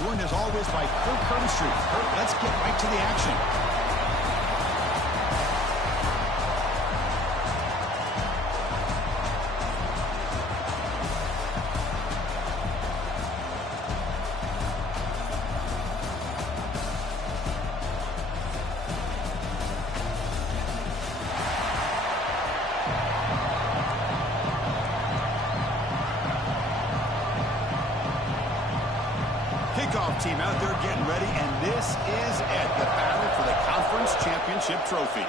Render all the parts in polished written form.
joined as always by Kirk Herbstreit. Kirk, let's get right to the action. Kickoff team out there getting ready, and this is it, the battle for the conference championship trophy.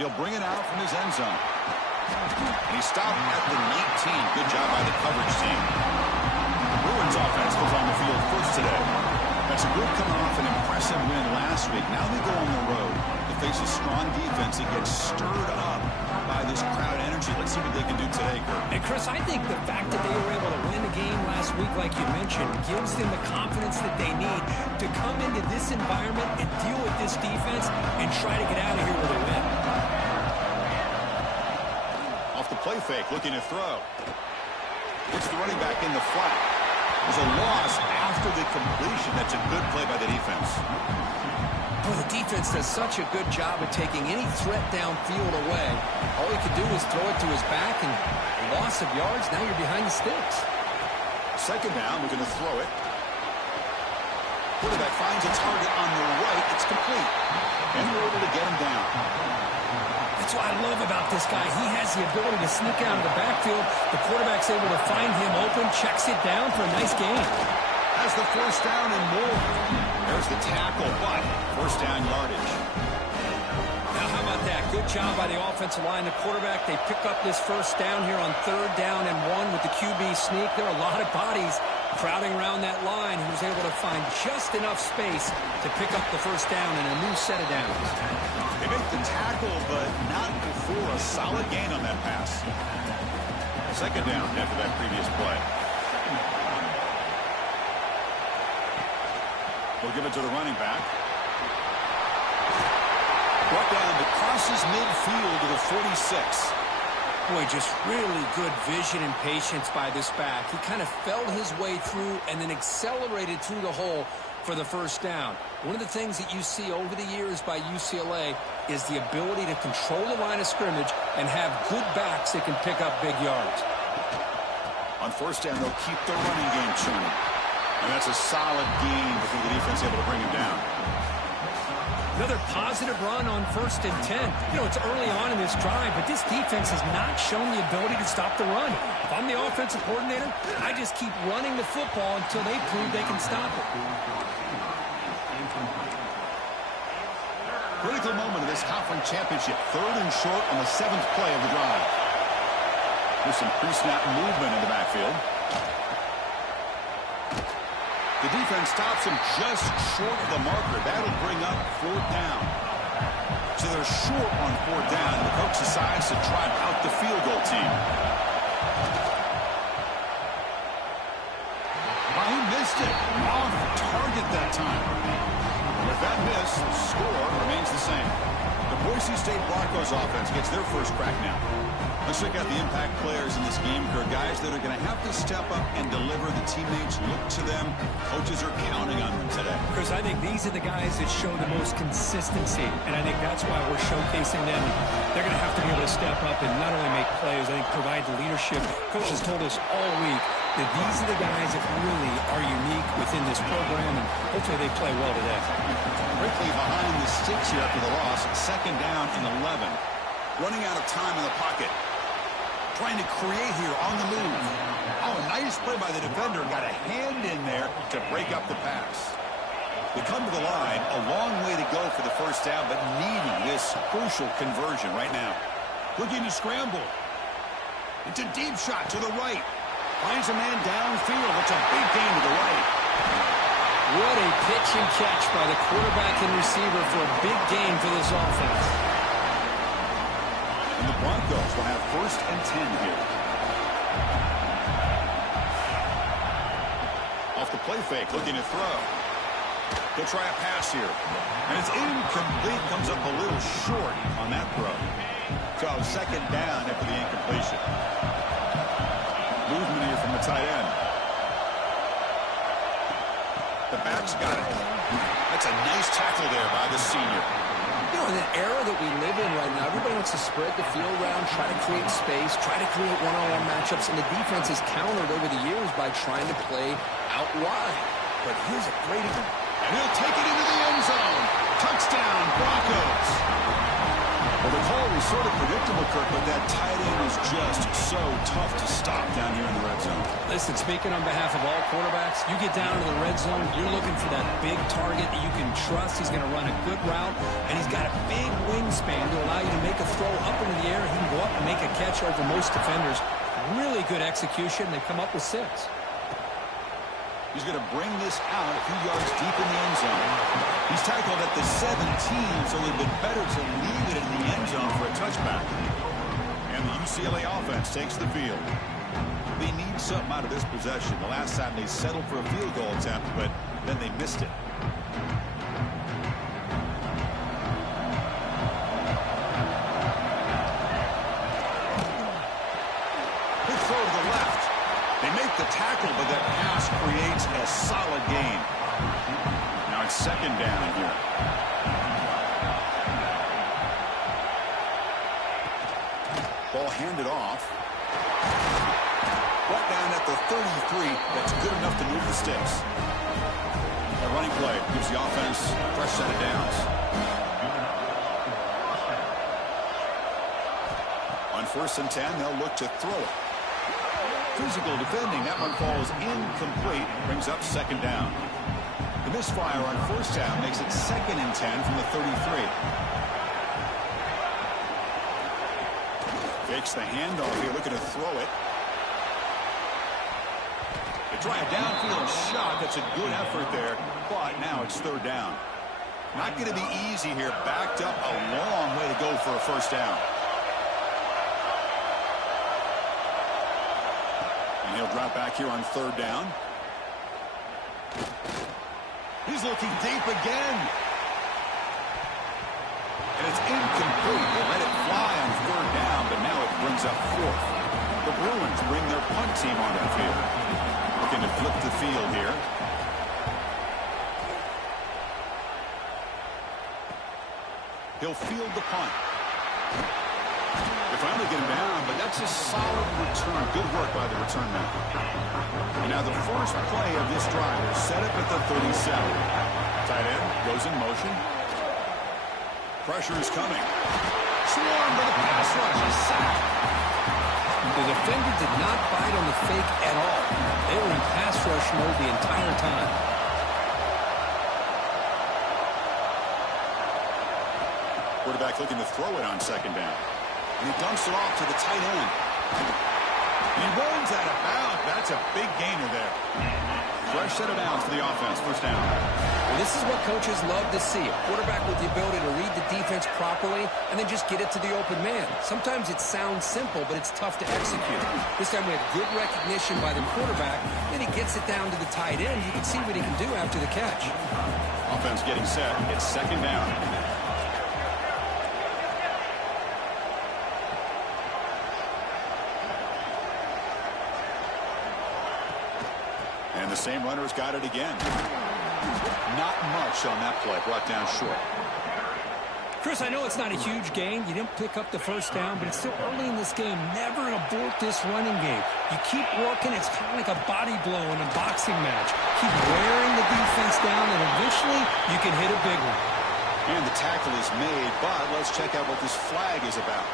He'll bring it out from his end zone. And he stopped at the 19. Good job by the coverage team. The Bruins offense was on the field first today. That's a group coming off an impressive win last week. Now they go on the road to face a strong defense that gets stirred up by this crowd energy. Let's see what they can do today, Kurt. And Chris, I think the fact that they were able to win the game last week, like you mentioned, gives them the confidence that they need to come into this environment and deal with this defense and try to get out of here with a win. Off the play fake, looking to throw. Puts the running back in the flat. There's a loss after the completion. That's a good play by the defense. Well, the defense does such a good job of taking any threat downfield away. All he could do is throw it to his back, and loss of yards, now you're behind the sticks. Second down, we're going to throw it. Quarterback finds a target on the right. It's complete. And we're able to get him down. That's what I love about this guy. He has the ability to sneak out of the backfield. The quarterback's able to find him open, checks it down for a nice gain. Has the first down and more. There's the tackle, but first down yardage. Now, how about that? Good job by the offensive line. The quarterback, they pick up this first down here on 3rd down and 1 with the QB sneak. There are a lot of bodies crowding around that line. He was able to find just enough space to pick up the first down and a new set of downs. They make the tackle, but not before a solid gain on that pass. Second down after that previous play. We'll give it to the running back. Brought down that crosses midfield to the 46. Boy, just really good vision and patience by this back. He kind of felt his way through and then accelerated through the hole for the first down. One of the things that you see over the years by UCLA is the ability to control the line of scrimmage and have good backs that can pick up big yards. On first down, they'll keep their running game churning. And that's a solid gain before the defense able to bring him down. Another positive run on 1st and 10. You know, it's early on in this drive, but this defense has not shown the ability to stop the run. If I'm the offensive coordinator, I just keep running the football until they prove they can stop it. Critical moment of this conference championship. 3rd and short on the 7th play of the drive. There's some pre-snap movement in the backfield. The defense stops him just short of the marker. That'll bring up 4th down. So they're short on 4th down. The coach decides to try out the field goal team. Well, he missed it. Off target that time. With that miss, the score remains the same. The Boise State Broncos offense gets their first crack now. Let's check out the impact players in this game. There are guys that are going to have to step up and deliver. The teammates look to them. Coaches are counting on them today. Chris, I think these are the guys that show the most consistency, and I think that's why we're showcasing them. They're going to have to be able to step up and not only make plays, I think provide the leadership. Coach has told us all week that these are the guys that really are unique within this program, and hopefully they play well today. Quickly behind the sticks here after the loss. 2nd down and 11. Running out of time in the pocket. Trying to create here on the move. Oh, a nice play by the defender. Got a hand in there to break up the pass. They come to the line. A long way to go for the first down, but needing this crucial conversion right now. Looking to scramble. It's a deep shot to the right. Finds a man downfield. It's a big gain to the right. What a pitch and catch by the quarterback and receiver for a big gain for this offense. And the Broncos will have 1st and 10 here. Off the play fake, looking to throw. He'll try a pass here. And it's incomplete, comes up a little short on that throw. So 2nd down after the incompletion. Movement here from the tight end. The back's got it. That's a nice tackle there by the senior. You know, in the era that we live in right now, everybody wants to spread the field around, try to create space, try to create one-on-one matchups, and the defense has countered over the years by trying to play out wide. But here's a great... And he'll take it into the end zone. Touchdown, Broncos. Well, the call was sort of predictable, Kirk, but that tight end is just so tough to stop down here in the red zone. Listen, speaking on behalf of all quarterbacks, you get down to the red zone, you're looking for that big target that you can trust. He's going to run a good route, and he's got a big wingspan to allow you to make a throw up into the air. He can go up and make a catch over most defenders. Really good execution. They come up with 6. He's going to bring this out a few yards deep in the end zone. He's tackled at the 17, so it would have been better to leave it in the end zone for a touchback. And the UCLA offense takes the field. They need something out of this possession. The last time they settled for a field goal attempt, but then they missed it. Good throw to the left. They make the tackle, but that pass creates a solid gain. Now it's second down here. Ball handed off. Brought down at the 33. That's good enough to move the sticks. A running play gives the offense a fresh set of downs. On 1st and 10, they'll look to throw it. Physical defending. That one falls incomplete. Brings up second down. The misfire on 1st down makes it 2nd and 10 from the 33. Fakes the handoff here, looking to throw it. They try a downfield shot. That's a good effort there, but now it's 3rd down. Not going to be easy here. Backed up a long way to go for a 1st down. And he'll drop back here on 3rd down. He's looking deep again. And it's incomplete. They let it fly on 3rd down, but now it brings up 4th. The Bruins bring their punt team onto the field. Looking to flip the field here. He'll field the punt. They finally get him down, but that's a solid return. Good work by the return man. And now the first play of this drive is set up at the 37. Tight end goes in motion. Pressure is coming. Swarmed by the pass rush. A sack. The defender did not bite on the fake at all. They were in pass rush mode the entire time. Quarterback looking to throw it on 2nd down. And he dumps it off to the tight end. He runs out of bounds. That's a big gainer there. Fresh set of downs for the offense. 1st down. Well, this is what coaches love to see. A quarterback with the ability to read the defense properly and then just get it to the open man. Sometimes it sounds simple, but it's tough to execute. This time we have good recognition by the quarterback. Then he gets it down to the tight end. You can see what he can do after the catch. Offense getting set. It's 2nd down. And the same runner's got it again. Not much on that play. Brought down short. Chris, I know it's not a huge gain. You didn't pick up the 1st down, but it's still early in this game. Never abort this running game. You keep working. It's kind of like a body blow in a boxing match. Keep wearing the defense down, and eventually you can hit a big one. And the tackle is made, but let's check out what this flag is about.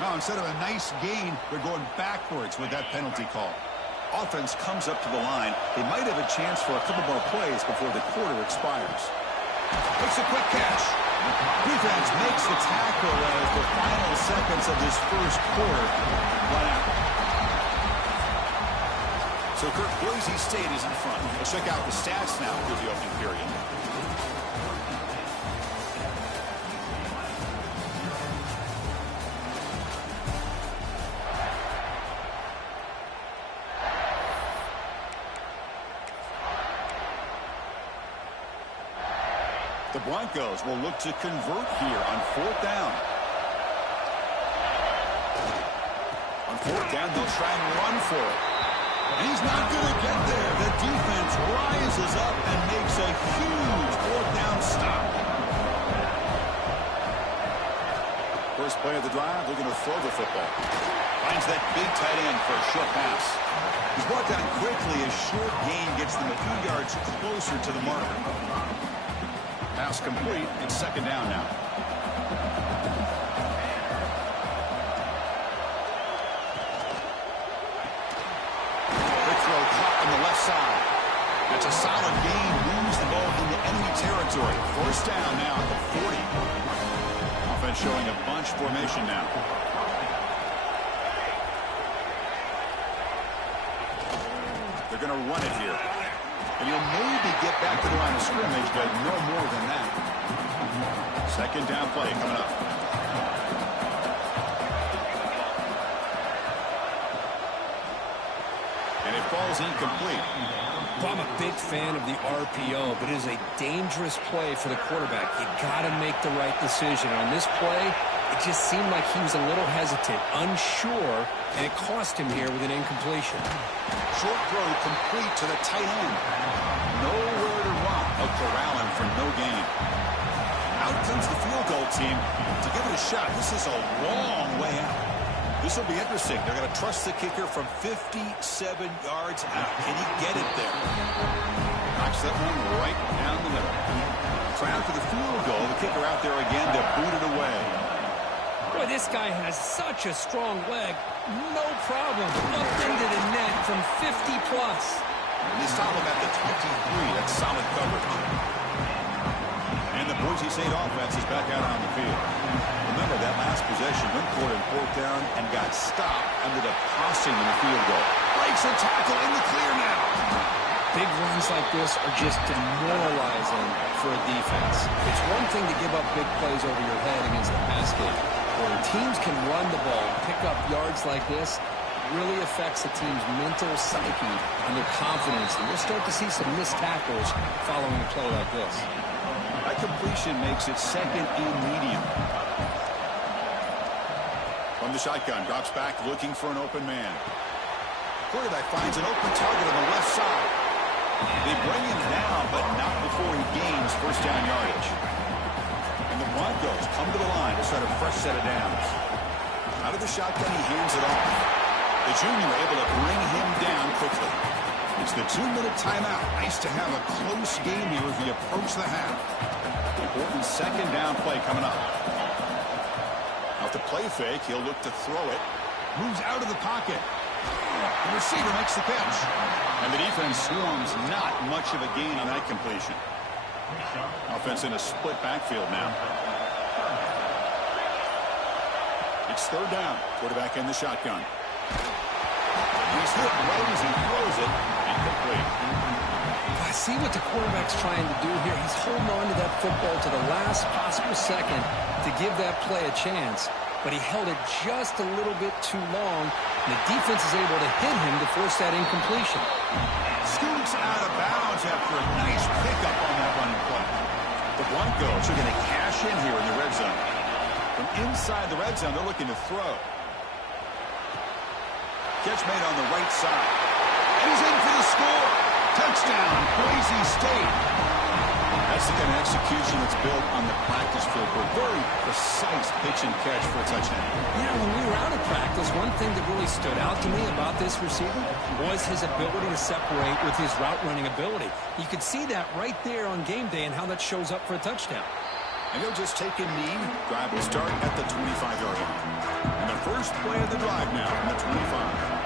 Now, instead of a nice gain, they're going backwards with that penalty call. Offense comes up to the line. They might have a chance for a couple more plays before the quarter expires. It's a quick catch. Defense makes the tackle as the final seconds of this 1st quarter run out. So, Kirk, Boise State is in front. Let's check out the stats now through the opening period. The Broncos will look to convert here on 4th down. On Fourth down, they'll try and run for it. And he's not going to get there. The defense rises up and makes a huge fourth down stop. First play of the drive, they're going to throw the football. Finds that big tight end for a short pass. He's brought down quickly. A short gain gets them a few yards closer to the marker. Pass complete. It's second down now. Quick throw caught on the left side. That's a solid gain. Moves the ball into enemy territory. First down now at the 40. Offense showing a bunch formation now. They're going to run it here. And you'll maybe get back to the line of scrimmage, but no more than that. Second down play coming up. And it falls incomplete. Well, I'm a big fan of the RPO, but it is a dangerous play for the quarterback. You got to make the right decision. On this play, it just seemed like he was a little hesitant, unsure, and it cost him here with an incompletion. Short throw complete to the tight end. Nowhere to run. A corral him for no gain. Out comes the field goal team to give it a shot. This is a long way out. This will be interesting. They're going to trust the kicker from 57 yards out. Can he get it there? Knocks that one right down the middle. Trying for the field goal. The kicker out there again to boot it away. Boy, this guy has such a strong leg. No problem. Up into the net from 50-plus. And they stop him at the 23. That's solid coverage. And the Boise State offense is back out on the field. Remember, that last possession went for it in fourth down and got stopped, ended up costing them a field goal. Breaks a tackle in the clear now. Big runs like this are just demoralizing for a defense. It's one thing to give up big plays over your head against the pass game. When teams can run the ball, pick up yards like this, it really affects the team's mental psyche and their confidence. And we'll start to see some missed tackles following a play like this. That completion makes it second and medium. From the shotgun, drops back looking for an open man. Quarterback finds an open target on the left side. They bring him down, but not before he gains first down yardage. And the Broncos come to the line to start a fresh set of downs. Out of the shotgun, he hands it off. The junior able to bring him down quickly. It's the 2-minute timeout. Nice to have a close game here as we approach the half. Important second down play coming up. Off the play fake, he'll look to throw it. Moves out of the pocket. The receiver makes the catch. And the defense swarms not much of a gain on that completion. Offense in a split backfield now. It's third down. Quarterback in the shotgun. He's hit right as he throws it. Incomplete. I see what the quarterback's trying to do here. He's holding on to that football to the last possible second to give that play a chance. But he held it just a little bit too long, and the defense is able to hit him to force that incompletion. Scoots out of bounds after a nice pickup on that running play. The Broncos are going to cash in here in the red zone. From inside the red zone, they're looking to throw. Catch made on the right side. And he's in for the score. Touchdown, Boise State. That's the kind of execution that's built on the practice field. A very precise pitch and catch for a touchdown. Yeah, when we were out of practice, one thing that really stood out to me about this receiver was his ability to separate with his route running ability. You could see that right there on game day and how that shows up for a touchdown. And he'll just take a knee. Drive will start at the 25-yard line. And the first play of the drive now from the 25.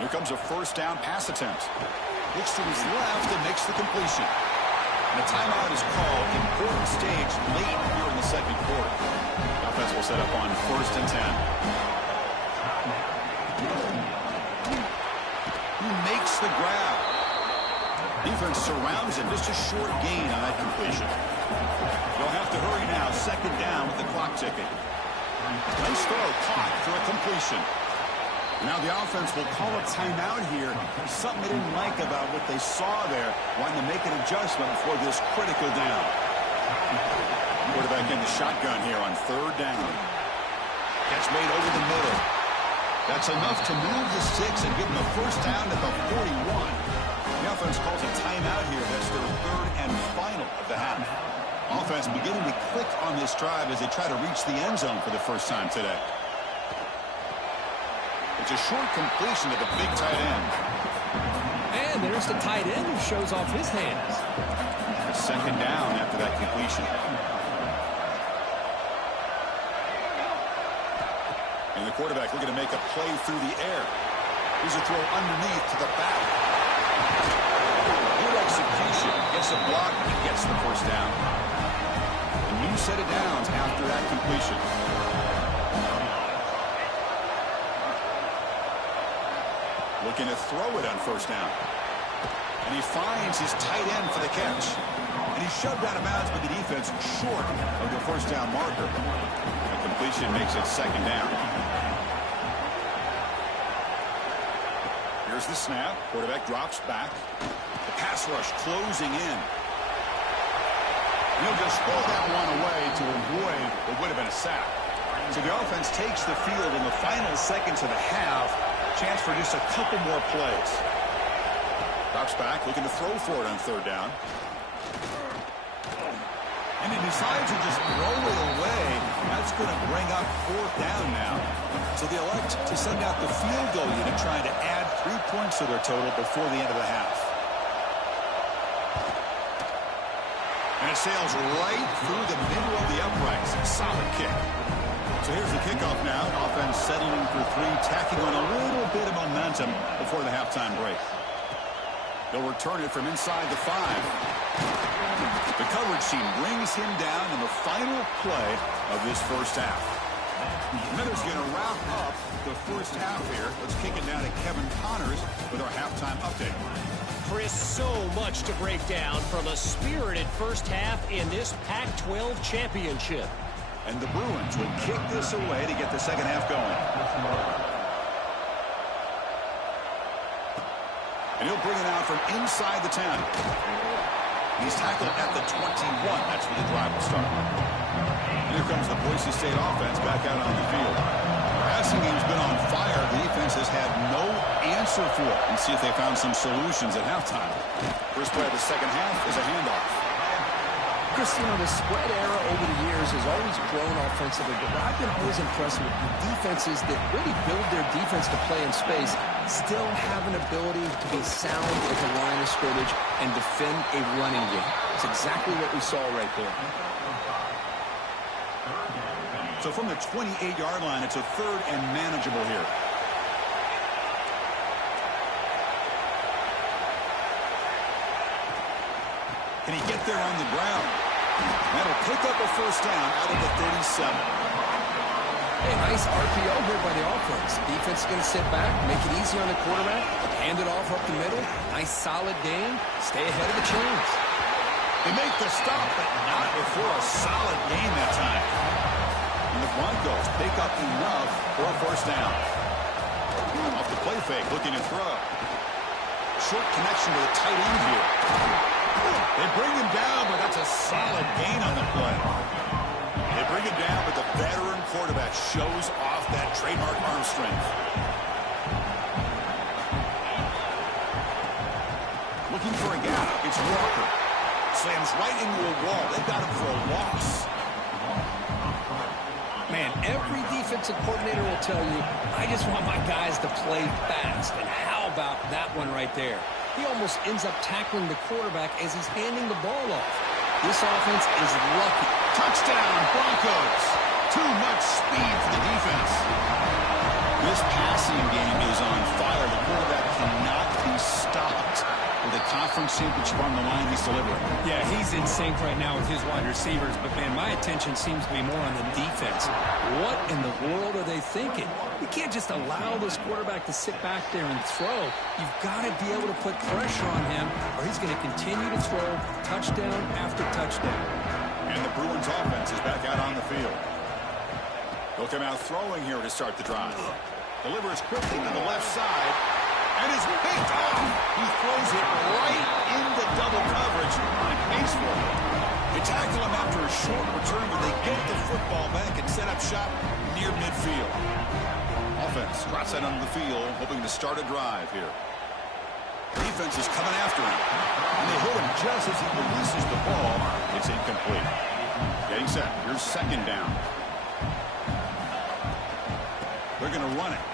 Here comes a first down pass attempt. Looks to his left and makes the completion. And the timeout is called. Important stage late here in the second quarter. The offense will set up on 1st and 10. He makes the grab. Defense surrounds him. Just a short gain on that completion. They'll have to hurry now. Second down with the clock ticking. Nice throw caught for a completion. Now the offense will call a timeout here. Something they didn't like about what they saw there. Wanting to make an adjustment for this critical down. Quarterback in the shotgun here on third down. Catch made over the middle. That's enough to move the sticks and give them a first down at the 41. The offense calls a timeout here. That's their third and final of the half. Offense beginning to click on this drive as they try to reach the end zone for the first time today. It's a short completion to the big tight end. And there's the tight end who shows off his hands. A second down after that completion. And the quarterback looking to make a play through the air. Here's a throw underneath to the back. Good execution. Gets a block and gets the first down. A new set of downs after that completion. Looking to throw it on first down. And he finds his tight end for the catch. And he's shoved out of bounds by the defense short of the first down marker. A completion makes it second down. Here's the snap. Quarterback drops back. The pass rush closing in. And he'll just throw that one away to avoid what would have been a sack. So the offense takes the field in the final seconds of the half. Chance for just a couple more plays. Drops back, looking to throw for it on third down. And he decides to just throw it away. That's going to bring up fourth down now. So they elect to send out the field goal unit, trying to add 3 points to their total before the end of the half. And it sails right through the middle of the uprights. Solid kick. So here's the kickoff now. Offense settling for three, tacking on a little bit of momentum before the halftime break. They'll return it from inside the 5. The coverage team brings him down in the final play of this first half. Miller's going to wrap up the first half here. Let's kick it down to Kevin Connors with our halftime update. Chris, so much to break down from a spirited first half in this Pac-12 championship. And the Bruins will kick this away to get the second half going. And he'll bring it out from inside the 10. He's tackled at the 21. That's where the drive will start. And here comes the Boise State offense back out on the field. The passing game's been on fire. The defense has had no answer for it. And see if they found some solutions at halftime. First play of the second half is a handoff. Chris, you know, the spread era over the years has always grown offensively, but I've been always impressed with the defenses that really build their defense to play in space, still have an ability to be sound at the line of scrimmage and defend a running game. It's exactly what we saw right there. So from the 28-yard line, it's a third and manageable here. Can he get there on the ground? That'll pick up a first down out of the 37. Hey, nice RPO here by the offense. Defense is going to sit back, make it easy on the quarterback, hand it off up the middle. Nice solid game. Stay ahead of the chains. They make the stop, but not before a solid gain that time. And the Broncos pick up enough for a first down. Off the play fake, looking to throw. Short connection to the tight end here. They bring him down, but that's a solid gain on the play. They bring him down, but the veteran quarterback shows off that trademark arm strength. Looking for a gap. It's Walker. Slams right into a wall. They've got him for a loss. Man, every defensive coordinator will tell you, I just want my guys to play fast. And how about that one right there? He almost ends up tackling the quarterback as he's handing the ball off. This offense is lucky. Touchdown, Broncos. Too much speed for the defense. This passing game is on fire. The quarterback cannot be stopped with a conference championship on the line he's delivering. Yeah, he's in sync right now with his wide receivers, but, man, my attention seems to be more on the defense. What in the world are they thinking? You can't just allow this quarterback to sit back there and throw. You've got to be able to put pressure on him, or he's going to continue to throw touchdown after touchdown. And the Bruins offense is back out on the field. They'll come out throwing here to start the drive. Delivers quickly to the left side. And is picked off. He throws it right into double coverage and pays for it. They tackle him after a short return, but they get the football back and set up shop near midfield. Offense drops that onto the field, hoping to start a drive here. Defense is coming after him. And they hit him just as he releases the ball. It's incomplete. Getting set. Here's second down. They're going to run it.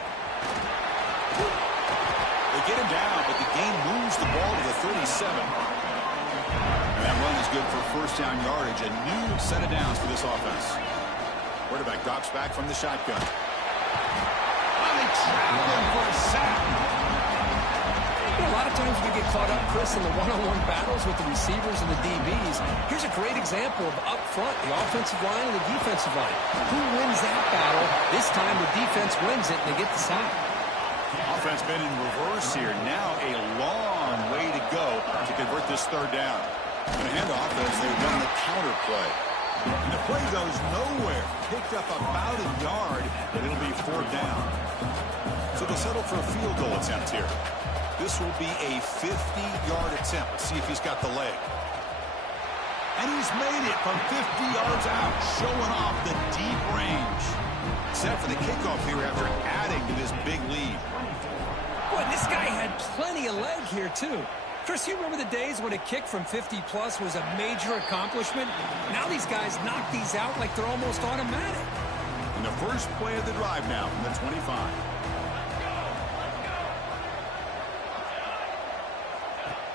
They get him down, but the game moves the ball to the 37. And that run is good for first down yardage. A new set of downs for this offense. Quarterback drops back from the shotgun. And they trap him for a sack. A lot of times we get caught up, Chris, in the one-on-one battles with the receivers and the DBs. Here's a great example of up front, the offensive line and the defensive line. Who wins that battle? This time the defense wins it, and they get the sack. Offense been in reverse here. Now a long way to go to convert this third down. And a handoff as they run the counter play. And the play goes nowhere. Picked up about a yard, but it'll be fourth down. So they'll settle for a field goal attempt here. This will be a 50-yard attempt. Let's see if he's got the leg. And he's made it from 50 yards out, showing off the deep range. Set for the kickoff here after adding to this big lead. Boy, this guy had plenty of leg here, too. Chris, you remember the days when a kick from 50-plus was a major accomplishment? Now these guys knock these out like they're almost automatic. And the first play of the drive now from the 25.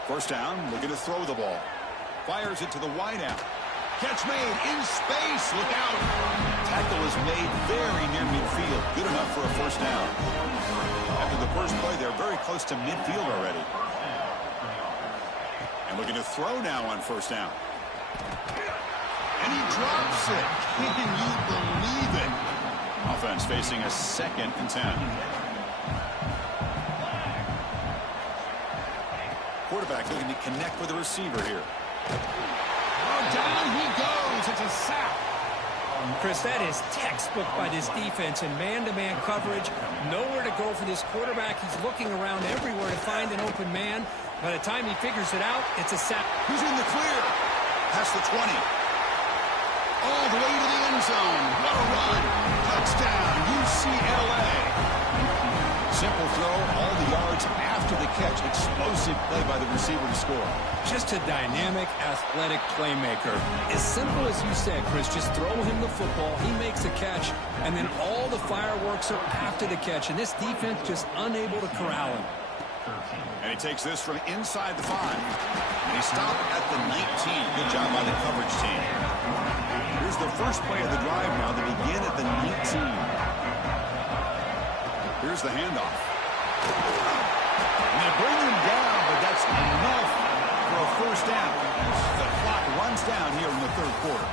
First down, looking to throw the ball. Fires it to the wideout. Catch made in space. Look out. Tackle is made very near midfield. Good enough for a first down. After the first play, they're very close to midfield already. And looking to throw now on first down. And he drops it. Can you believe it? Offense facing a 2nd and 10. Quarterback looking to connect with the receiver here. Oh, down he goes. It's a sack. Chris, that is textbook by this defense in man-to-man coverage. Nowhere to go for this quarterback. He's looking around everywhere to find an open man. By the time he figures it out, it's a sack. He's in the clear. Past the 20. All the way to the end zone. What a run. Touchdown, UCLA. Simple throw, all the yards after the catch. Explosive play by the receiver to score. Just a dynamic, athletic playmaker. As simple as you said, Chris, just throw him the football, he makes a catch, and then all the fireworks are after the catch. And this defense just unable to corral him. And he takes this from inside the 5. And he stopped at the 19. Good job by the coverage team. Here's the first play of the drive now. They begin at the 19. Here's the handoff. And they bring him down, but that's enough for a first down. The clock runs down here in the third quarter.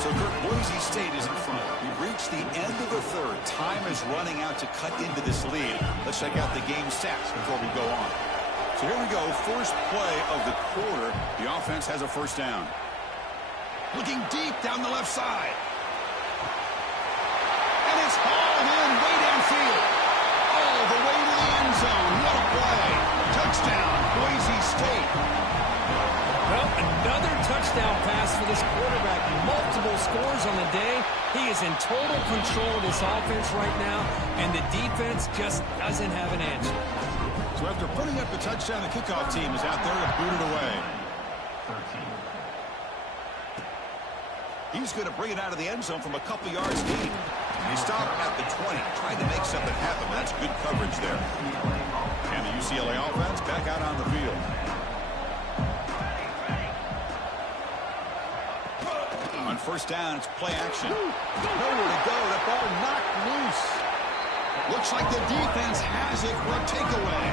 So, Kirk, Boise State is in front. We've reached the end of the third. Time is running out to cut into this lead. Let's check out the game stats before we go on. So here we go. First play of the quarter. The offense has a first down. Looking deep down the left side. And it's hauled in way downfield. All the way to the end zone. What a play. Touchdown, Boise State. Well, another touchdown pass for this quarterback. Multiple scores on the day. He is in total control of this offense right now, and the defense just doesn't have an answer. So after putting up the touchdown, the kickoff team is out there to boot it away. He's going to bring it out of the end zone from a couple yards deep. He stopped at the 20, trying to make something happen. That's good coverage there. And the UCLA offense back out on the field. On first down, it's play action. Nowhere to go. That ball knocked loose. Looks like the defense has it for a takeaway.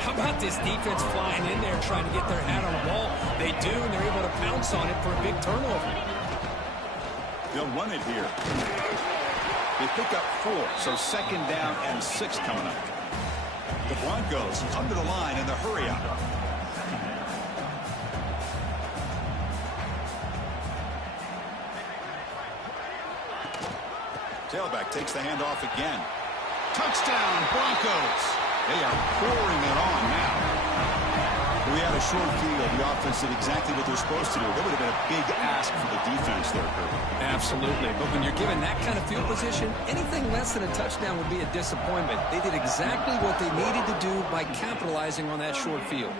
How about this defense flying in there trying to get their hat on the ball? They do, and they're able to pounce on it for a big turnover. They'll run it here. They pick up 4, so second down and 6 coming up. The Broncos under the line in the hurry up. Tailback takes the handoff again. Touchdown, Broncos. They are pouring it on now. We had a short field. The offense did exactly what they're supposed to do. That would have been a big ask for the defense there, Kirby. Absolutely. But when you're given that kind of field position, anything less than a touchdown would be a disappointment. They did exactly what they needed to do by capitalizing on that short field.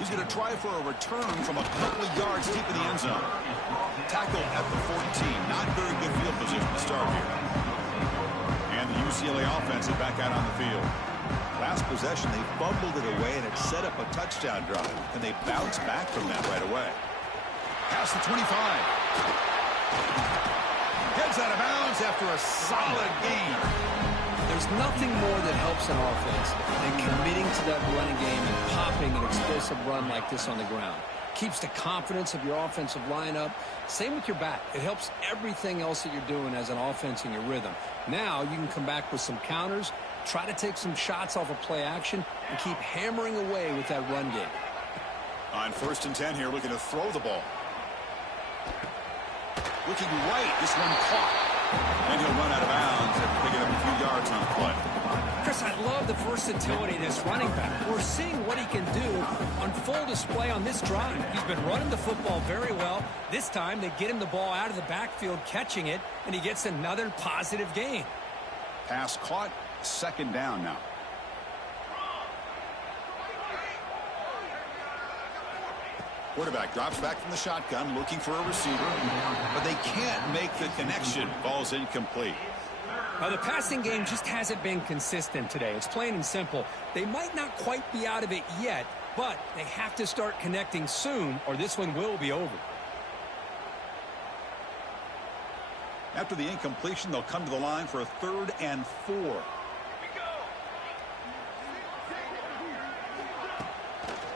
He's going to try for a return from a couple of yards deep in the end zone. Tackle at the 14. Not very good field position to start here. And the UCLA offense is back out on the field. Last possession, they fumbled it away, and it set up a touchdown drive. And they bounced back from that right away. Past the 25. Heads out of bounds after a solid gain. There's nothing more that helps an offense than committing to that running game and popping an explosive run like this on the ground. Keeps the confidence of your offensive lineup. Same with your back. It helps everything else that you're doing as an offense in your rhythm. Now you can come back with some counters, try to take some shots off of play action, and keep hammering away with that run game. On 1st and 10 here, looking to throw the ball. Looking right, this one caught. And he'll run out of bounds after picking up a few yards on the play. Chris, I love the versatility of this running back. We're seeing what he can do on full display on this drive. He's been running the football very well. This time, they get him the ball out of the backfield, catching it, and he gets another positive gain. Pass caught, 2nd down now. Quarterback drops back from the shotgun, looking for a receiver, but they can't make the connection. Ball's incomplete. The passing game just hasn't been consistent today. It's plain and simple. They might not quite be out of it yet, but they have to start connecting soon, or this one will be over. After the incompletion, they'll come to the line for a 3rd and 4.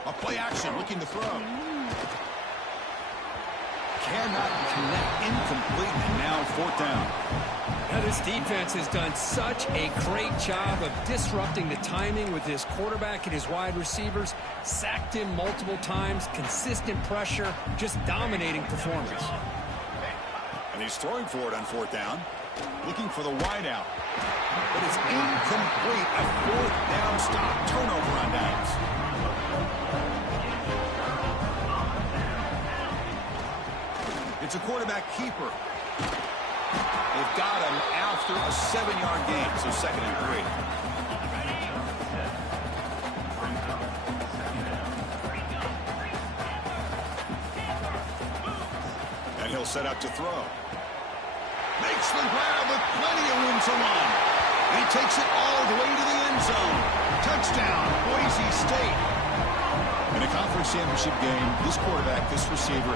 A play action, looking to throw. Cannot connect, incomplete, and now 4th down. Now this defense has done such a great job of disrupting the timing with his quarterback and his wide receivers. Sacked him multiple times, consistent pressure, just dominating performance. And he's throwing for it on 4th down. Looking for the wide out. But it's incomplete. A 4th down stop. Turnover on downs. It's a quarterback keeper. They've got him after a 7-yard gain, so 2nd and 3. And he'll set out to throw. Makes the grab with plenty of room to run. And he takes it all the way to the end zone. Touchdown, Boise State. In a conference championship game, this quarterback, this receiver,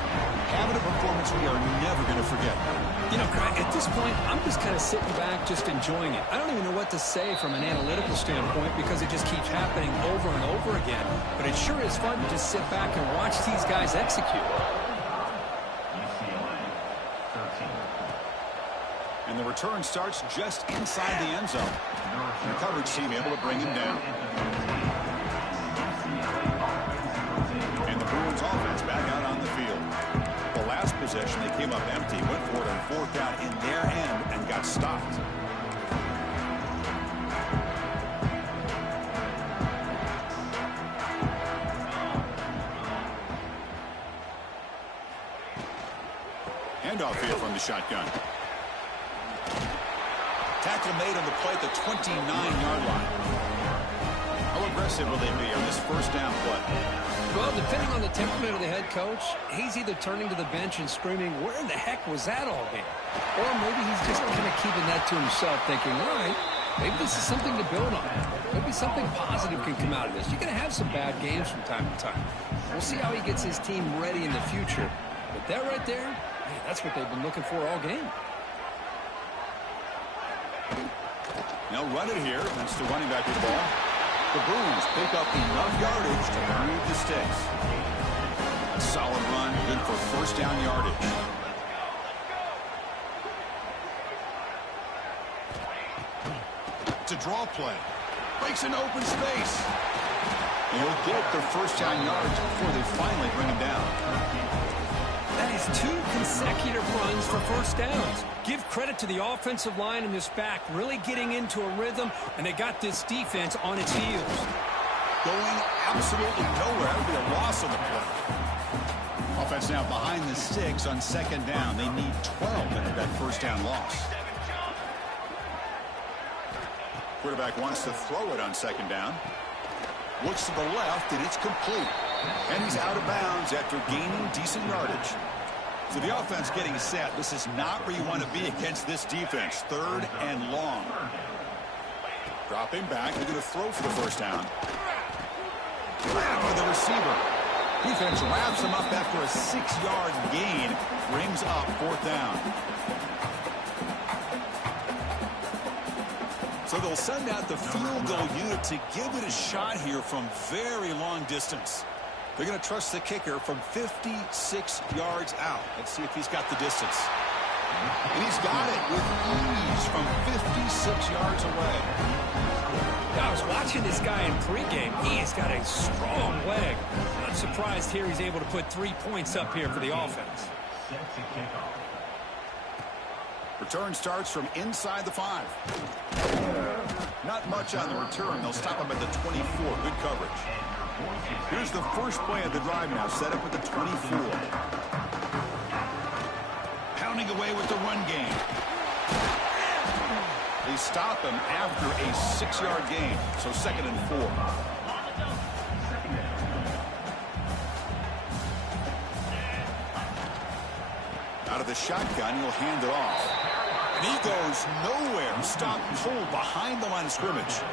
having a performance we are never going to forget. You know, Craig, at this point, I'm just kind of sitting back, just enjoying it. I don't even know what to say from an analytical standpoint because it just keeps happening over and over again. But it sure is fun to just sit back and watch these guys execute. And the return starts just inside the end zone. The coverage team able to bring him down. And the Bruins offense back out on the field. The last possession, they came up empty, went for it on 4th down in their end and got stopped. Handoff here from the shotgun. Tackle made on the play at the 29-yard line. How aggressive will they be on this 1st down play? Well, depending on the temperament of the head coach, he's either turning to the bench and screaming, where in the heck was that all game? Or maybe he's just kind of keeping that to himself, thinking, all right, maybe this is something to build on. Maybe something positive can come out of this. You're going to have some bad games from time to time. We'll see how he gets his team ready in the future. But that right there, man, that's what they've been looking for all game. Now run it here. That's the running back with the ball. The Bruins pick up enough yardage to move the sticks. A solid run, good for 1st down yardage. It's a draw play. Breaks an open space. He'll get the 1st down yards before they finally bring him down. That is 2 consecutive runs for 1st downs. Give credit to the offensive line and this back really getting into a rhythm, and they got this defense on its heels. going absolutely nowhere. That would be a loss on the play. Offense now behind the sticks on second down. They need 12 into that first down loss. Quarterback wants to throw it on second down. Looks to the left, and it's complete. And he's out of bounds after gaining decent yardage. So the offense getting set. This is not where you want to be against this defense. Third and long. Dropping back. They're going to throw for the first down. Grab by the receiver. Defense wraps him up after a 6-yard gain. Brings up fourth down. So they'll send out the field goal unit to give it a shot here from very long distance. They're going to trust the kicker from 56 yards out. Let's see if he's got the distance. And he's got it with ease from 56 yards away. I was watching this guy in pregame. He has got a strong leg. I'm surprised here he's able to put 3 points up here for the offense. Return starts from inside the 5. Not much on the return. They'll stop him at the 24. Good coverage. Here's the first play of the drive now, set up at the 24. Pounding away with the run game. They stop him after a 6-yard gain, so second and 4. Out of the shotgun, he'll hand it off. And he goes nowhere. Stop pulled behind the line of scrimmage.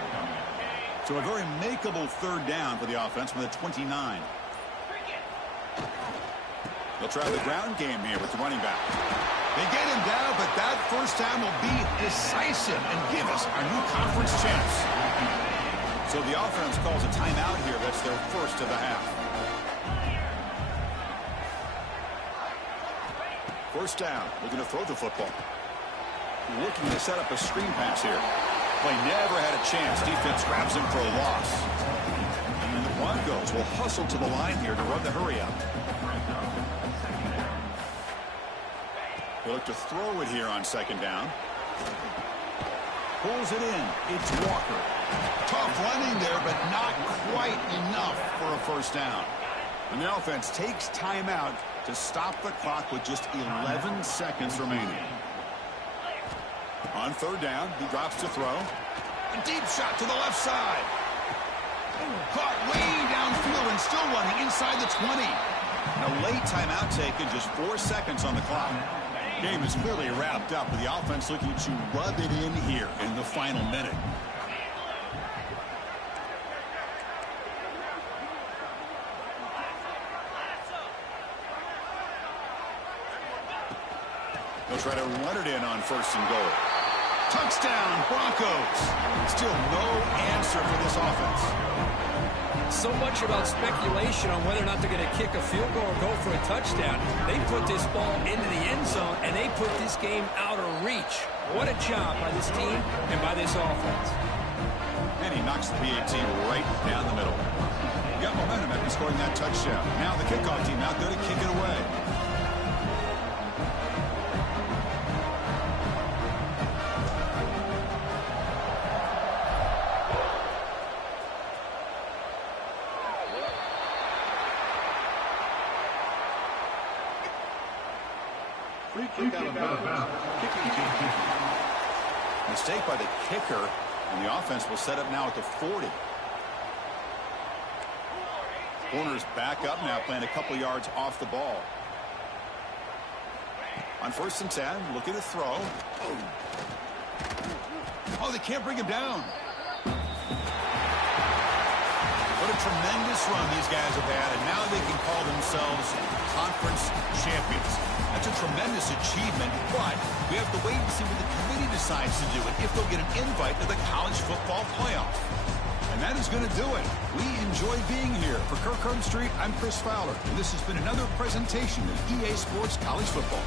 So a very makeable third down for the offense from the 29. They'll try the ground game here with the running back. They get him down, but that first down will be decisive and give us our new conference chance. So the offense calls a timeout here. That's their first of the half. First down. Looking to throw the football. Looking to set up a screen pass here. Play never had a chance. Defense grabs him for a loss. And the Broncos will hustle to the line here to run the hurry up. They look to throw it here on second down. Pulls it in. It's Walker. Tough running there, but not quite enough for a first down. And the offense takes timeout to stop the clock with just 11 seconds remaining. On third down, he drops to throw. A deep shot to the left side. Caught way downfield and still running inside the 20. A late timeout taken, just 4 seconds on the clock. Game is clearly wrapped up with the offense looking to rub it in here in the final minute. They'll try to run it in on first and goal. Touchdown, Broncos. Still no answer for this offense. So much about speculation on whether or not they're going to kick a field goal or go for a touchdown. They put this ball into the end zone, and they put this game out of reach. What a job by this team and by this offense. And he knocks the PAT right down the middle. He got momentum after scoring that touchdown. Now the kickoff team out there to kick it away. Mistake by the kicker, and the offense will set up now at the 40. Corners back up now, playing a couple yards off the ball. On first and 10, looking to throw. Oh, they can't bring him down. What a tremendous run these guys have had, and now they can call themselves conference champions. That's a tremendous achievement, but we have to wait and see what the committee decides to do and if they'll get an invite to the college football playoff. And that is going to do it. We enjoy being here. For Kirk Street, I'm Chris Fowler, and this has been another presentation of EA Sports College Football.